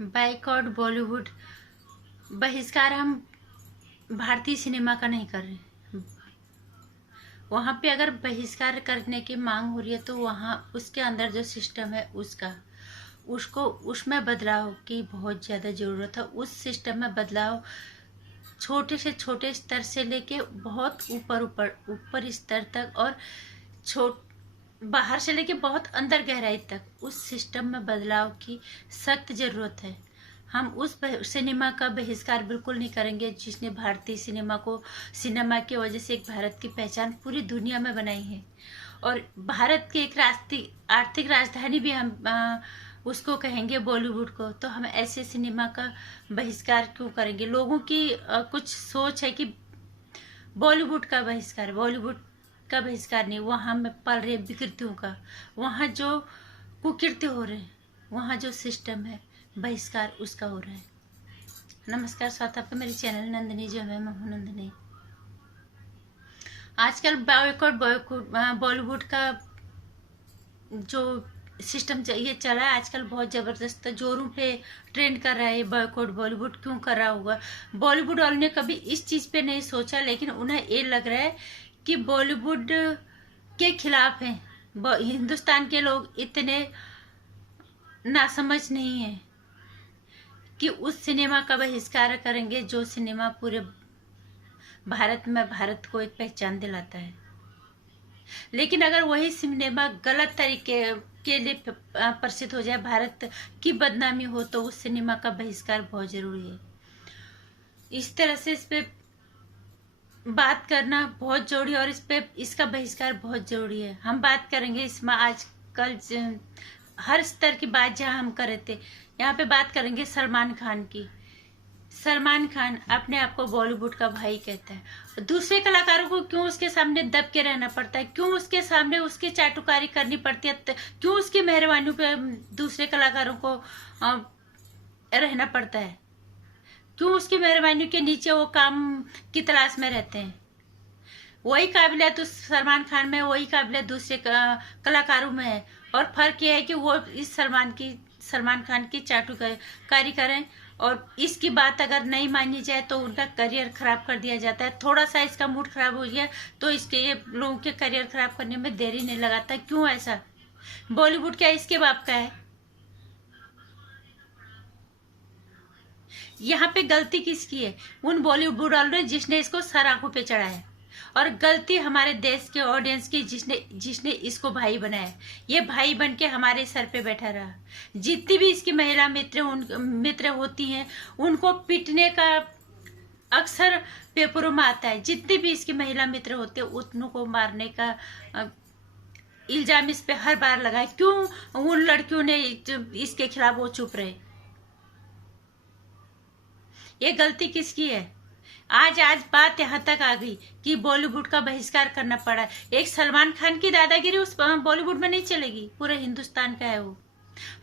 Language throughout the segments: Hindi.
बाइकआउट बॉलीवुड बहिष्कार हम भारतीय सिनेमा का नहीं कर रहे। वहाँ पे अगर बहिष्कार करने की मांग हो रही है तो वहाँ उसके अंदर जो सिस्टम है उसको उसमें बदलाव की बहुत ज़्यादा ज़रूरत है। उस सिस्टम में बदलाव छोटे से छोटे स्तर से लेके बहुत ऊपर स्तर तक और छोट बाहर से लेके बहुत अंदर गहराई तक उस सिस्टम में बदलाव की सख्त ज़रूरत है। हम उस सिनेमा का बहिष्कार बिल्कुल नहीं करेंगे जिसने भारतीय सिनेमा की वजह से एक भारत की पहचान पूरी दुनिया में बनाई है और भारत की एक आर्थिक राजधानी भी हम उसको कहेंगे बॉलीवुड को। तो हम ऐसे सिनेमा का बहिष्कार क्यों करेंगे? लोगों की कुछ सोच है कि बॉलीवुड का बहिष्कार नहीं, वहाँ में पल रहे विकृतियों का, वहाँ जो कुकृत्य हो रहे हैं, वहाँ जो सिस्टम है बहिष्कार उसका हो रहा है। नमस्कार, स्वागत है आपका मेरे चैनल नंदिनी जो है मैं हूँ नंदिनी। आजकल बॉलीवुड का जो सिस्टम ये चला है आजकल बहुत जबरदस्त जोरों पे ट्रेंड कर रहा है। बॉयकॉट बॉलीवुड क्यों कर रहा होगा? बॉलीवुड वालों ने कभी इस चीज पे नहीं सोचा, लेकिन उन्हें ये लग रहा है कि बॉलीवुड के खिलाफ हैं। हिंदुस्तान के लोग इतने नासमझ नहीं है कि उस सिनेमा का बहिष्कार करेंगे जो सिनेमा पूरे भारत को एक पहचान दिलाता है। लेकिन अगर वही सिनेमा गलत तरीके के लिए प्रसिद्ध हो जाए, भारत की बदनामी हो, तो उस सिनेमा का बहिष्कार बहुत जरूरी है। इस तरह से इस पे बात करना बहुत जरूरी है और इसका बहिष्कार बहुत जरूरी है। हम बात करेंगे इसमें आजकल हर स्तर की बात जहाँ हम कर रहे थे, यहाँ पे बात करेंगे सलमान खान की। सलमान खान अपने आप को बॉलीवुड का भाई कहता है। दूसरे कलाकारों को क्यों उसके सामने दब के रहना पड़ता है? क्यों उसके सामने उसकी चाटुकारी करनी पड़ती है? क्यों उसकी मेहरबानी पे दूसरे कलाकारों को रहना पड़ता है? क्यों उसकी मेहरबानी के नीचे वो काम की तलाश में रहते हैं? वही काबिलियत उस सलमान खान में, वही काबिलियत दूसरे कलाकारों में है। और फर्क यह है कि वो इस सलमान खान की चाटुकारी करें और इसकी बात अगर नहीं मानी जाए तो उनका करियर खराब कर दिया जाता है। थोड़ा सा इसका मूड खराब हो गया तो ये लोगों के करियर खराब करने में देरी नहीं लगाता। क्यों ऐसा? बॉलीवुड क्या इसके बाप का है? यहाँ पे गलती किसकी है? उन बॉलीवुड वालों ने जिसने इसको सर आंखों पे चढ़ाया, और गलती हमारे देश के ऑडियंस की जिसने इसको भाई बनाया। ये भाई बन के हमारे सर पे बैठा रहा। जितनी भी इसकी महिला मित्र होती हैं उनको पीटने का अक्सर पेपरों में आता है। जितनी भी इसकी महिला मित्र होते हैं उतनों को मारने का इल्जाम इस पे हर बार लगा है। क्यों उन लड़कियों ने इसके खिलाफ वो चुप रहे? ये गलती किसकी है? आज बात यहाँ तक आ गई कि बॉलीवुड का बहिष्कार करना पड़ा। एक सलमान खान की दादागिरी उस बॉलीवुड में नहीं चलेगी, पूरे हिंदुस्तान का है वो।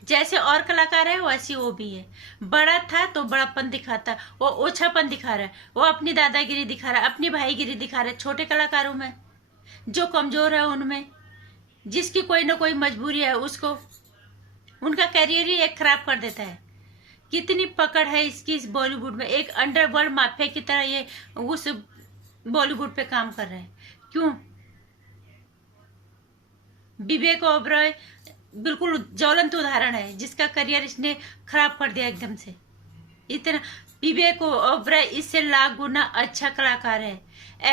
जैसे और कलाकार है वैसी वो भी है। बड़ा था तो बड़ापन दिखाता, वो ओछापन दिखा रहा है, वो अपनी दादागिरी दिखा रहा है, अपनी भाईगिरी दिखा रहा है छोटे कलाकारों में। जो कमजोर है उनमें, जिसकी कोई ना कोई मजबूरी है, उसको उनका करियर ही एक खराब कर देता है। कितनी पकड़ है इसकी इस बॉलीवुड में। एक अंडरवर्ल्ड माफिया की तरह ये उस बॉलीवुड पे काम कर रहे हैं। क्यों? विवेक ओबरॉय बिल्कुल ज्वलंत उदाहरण है जिसका करियर इसने खराब कर दिया एकदम से। इतना विवेक ओबरॉय इससे लाख गुना अच्छा कलाकार है।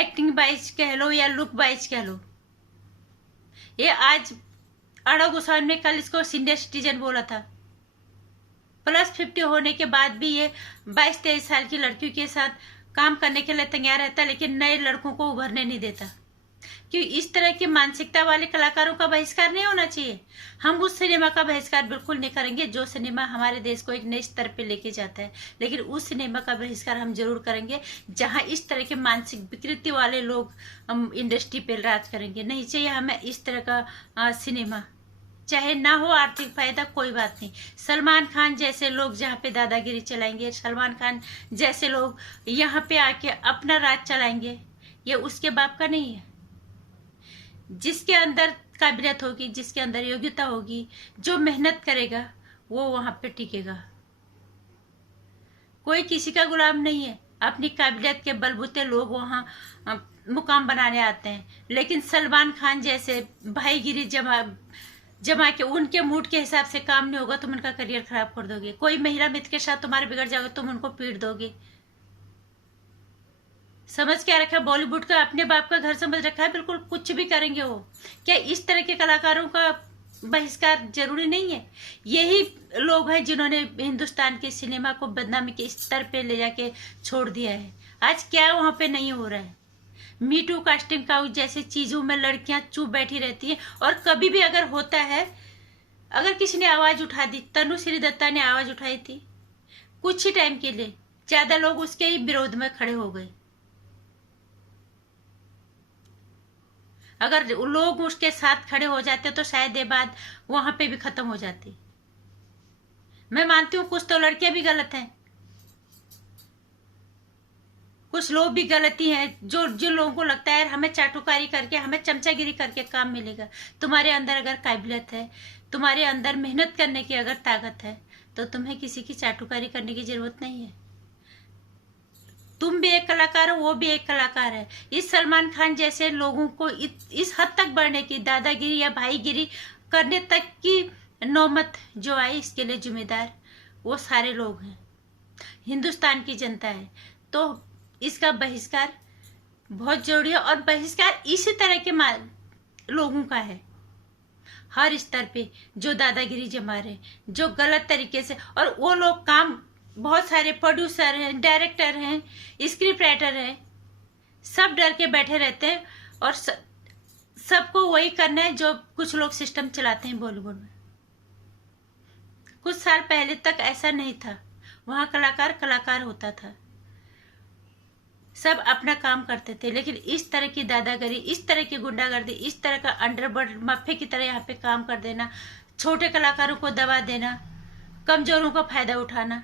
एक्टिंग वाइज कह लो या लुक वाइज कह लो। ये आज अरब गोस्वामी ने कल इसको सीनियर सिटीजन बोला था। +50 होने के बाद भी ये 22-23 साल की लड़कियों के साथ काम करने के लिए तैयार रहता है, लेकिन नए लड़कों को उभरने नहीं देता। क्यों? इस तरह की मानसिकता वाले कलाकारों का बहिष्कार नहीं होना चाहिए। हम उस सिनेमा का बहिष्कार बिल्कुल नहीं करेंगे जो सिनेमा हमारे देश को एक नए स्तर पे लेके जाता है, लेकिन उस सिनेमा का बहिष्कार हम जरूर करेंगे जहां इस तरह के मानसिक विकृति वाले लोग हम इंडस्ट्री पे राज करेंगे। नहीं चाहिए हमें इस तरह का सिनेमा। चाहे ना हो आर्थिक फायदा, कोई बात नहीं। सलमान खान जैसे लोग जहाँ पे दादागिरी चलाएंगे, सलमान खान जैसे लोग यहाँ पे आके अपना राज चलाएंगे, ये उसके बाप का नहीं है। जिसके अंदर काबिलियत होगी, जिसके अंदर योग्यता होगी, जो मेहनत करेगा वो वहां पे टिकेगा। कोई किसी का गुलाम नहीं है। अपनी काबिलियत के बलबूते लोग वहाँ मुकाम बनाने आते हैं। लेकिन सलमान खान जैसे भाईगिरी जमा जमा के उनके मूड के हिसाब से काम नहीं होगा, तुम उनका करियर खराब कर दोगे। कोई महिला मित्र के साथ तुम्हारे बिगड़ जाओगे, तुम उनको पीट दोगे। समझ क्या रखा है बॉलीवुड का, अपने बाप का घर समझ रखा है, बिल्कुल कुछ भी करेंगे वो। क्या इस तरह के कलाकारों का बहिष्कार जरूरी नहीं है? यही लोग हैं जिन्होंने हिंदुस्तान के सिनेमा को बदनामी के स्तर पे ले जाके छोड़ दिया है। आज क्या वहां पे नहीं हो रहा है? मीटू, कास्टिंग काउच जैसी चीजों में लड़कियां चुप बैठी रहती हैं। और कभी भी अगर होता है, अगर किसी ने आवाज उठा दी, तनुश्री दत्ता ने आवाज उठाई थी, कुछ ही टाइम के लिए ज्यादा लोग उसके ही विरोध में खड़े हो गए। अगर लोग उसके साथ खड़े हो जाते तो शायद ये बात वहां पे भी खत्म हो जाती। मैं मानती हूँ कुछ तो लड़कियां भी गलत हैं, कुछ लोग भी गलती हैं। जो लोगों को लगता है हमें चाटुकारी करके, हमें चमचागिरी करके काम मिलेगा। तुम्हारे अंदर अगर काबिलियत है, तुम्हारे अंदर मेहनत करने की अगर ताकत है, तो तुम्हें किसी की चाटुकारी करने की जरूरत नहीं है। तुम भी एक कलाकार हो, वो भी एक कलाकार है। इस सलमान खान जैसे लोगों को इस हद तक बढ़ने की, दादागिरी या भाईगिरी करने तक की नौबत जो आई, इसके लिए जिम्मेदार वो सारे लोग हैं, हिंदुस्तान की जनता है। तो इसका बहिष्कार बहुत जरूरी है। और बहिष्कार इसी तरह के लोगों का है, हर स्तर पे, जो दादागिरी जमा रहे, जो गलत तरीके से। और वो लोग काम, बहुत सारे प्रोड्यूसर हैं, डायरेक्टर हैं, स्क्रिप्ट राइटर हैं, सब डर के बैठे रहते हैं। और सबको वही करना है जो कुछ लोग सिस्टम चलाते हैं बॉलीवुड में। कुछ साल पहले तक ऐसा नहीं था, वहां कलाकार कलाकार होता था, सब अपना काम करते थे। लेकिन इस तरह की दादागिरी, इस तरह की गुंडागर्दी, इस तरह का अंडरवर्ल्ड माफिया की तरह यहाँ पे काम कर देना, छोटे कलाकारों को दबा देना, कमजोरों का फायदा उठाना।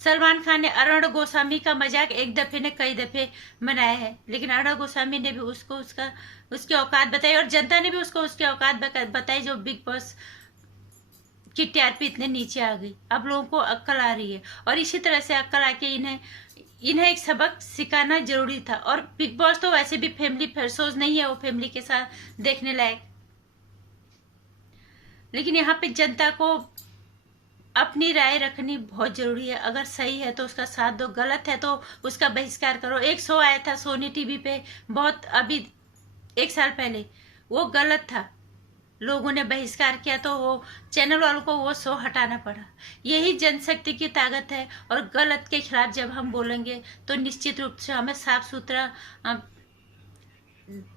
सलमान खान ने अरुण गोस्वामी का मजाक एक दफे ने कई दफे मनाया है, लेकिन अरुण गोस्वामी ने भी उसको उसकी औकात बताई, और जनता ने भी उसको उसकी औकात बताई, जो बिग बॉस की टीआरपी इतने नीचे आ गई। अब लोगों को अक्ल आ रही है, और इसी तरह से अक्ल आके इन्हें एक सबक सिखाना जरूरी था। और बिग बॉस तो वैसे भी फैमिली शोज नहीं है, वो फैमिली के साथ देखने लायक। लेकिन यहाँ पे जनता को अपनी राय रखनी बहुत जरूरी है। अगर सही है तो उसका साथ दो, गलत है तो उसका बहिष्कार करो। एक शो आया था सोनी टीवी पे बहुत, अभी 1 साल पहले, वो गलत था, लोगों ने बहिष्कार किया, तो वो चैनल वालों को वो शो हटाना पड़ा। यही जनशक्ति की ताकत है। और गलत के खिलाफ जब हम बोलेंगे तो निश्चित रूप से हमें साफ सुथरा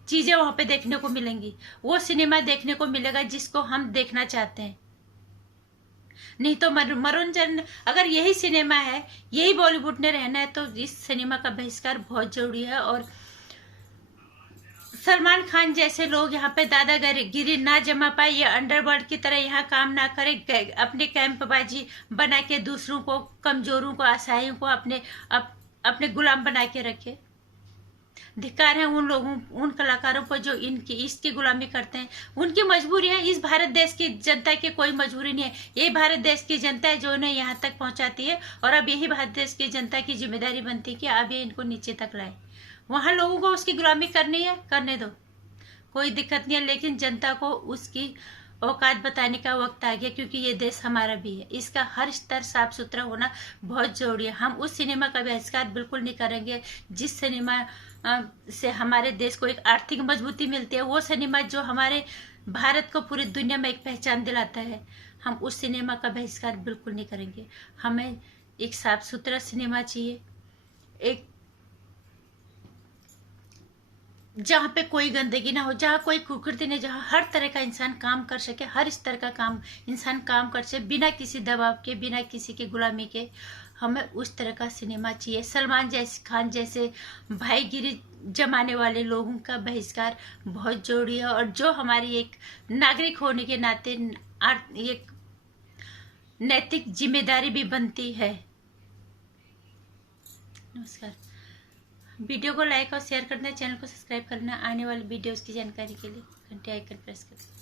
चीजें वहां पे देखने को मिलेंगी, वो सिनेमा देखने को मिलेगा जिसको हम देखना चाहते हैं। नहीं तो मनोरंजन, अगर यही सिनेमा है, यही बॉलीवुड ने रहना है, तो इस सिनेमा का बहिष्कार बहुत जरूरी है। और सलमान खान जैसे लोग यहाँ पे दादागिरी ना जमा पाए, ये अंडरवर्ल्ड की तरह यहाँ काम ना करे, अपने कैंपबाजी बना के दूसरों को, कमजोरों को, असहायों को अपने गुलाम बना के रखे। धिक्कार है उन लोगों, उन कलाकारों को जो इसकी गुलामी करते हैं। उनकी मजबूरी है, इस भारत देश की जनता की कोई मजबूरी नहीं है। यही भारत देश की जनता है जो इन्हें यहाँ तक पहुंचाती है। और अब यही भारत देश की जनता की जिम्मेदारी बनती है कि अब ये इनको नीचे तक लाए। वहां लोगों को उसकी गुलामी करनी है, करने दो, कोई दिक्कत नहीं है। लेकिन जनता को उसकी औकात बताने का वक्त आ गया, क्योंकि ये देश हमारा भी है। इसका हर स्तर साफ सुथरा होना बहुत जरूरी है। हम उस सिनेमा का बहिष्कार बिल्कुल नहीं करेंगे जिस सिनेमा से हमारे देश को एक आर्थिक मजबूती मिलती है, वो सिनेमा जो हमारे भारत को पूरी दुनिया में एक पहचान दिलाता है, हम उस सिनेमा का बहिष्कार बिल्कुल नहीं करेंगे। हमें एक साफ सुथरा सिनेमा चाहिए, एक जहाँ पे कोई गंदगी ना हो, जहाँ कोई कुकृति नहीं, जहाँ हर तरह का इंसान काम कर सके, हर स्तर का काम इंसान काम कर सके, बिना किसी दबाव के, बिना किसी की गुलामी के। हमें उस तरह का सिनेमा चाहिए। सलमान खान जैसे भाईगिरी जमाने वाले लोगों का बहिष्कार बहुत जरूरी है। और जो हमारी एक नागरिक होने के नाते एक नैतिक जिम्मेदारी भी बनती है। नमस्कार। वीडियो को लाइक और शेयर करना, चैनल को सब्सक्राइब करना, आने वाली वीडियोस की जानकारी के लिए घंटे आइकन प्रेस करना।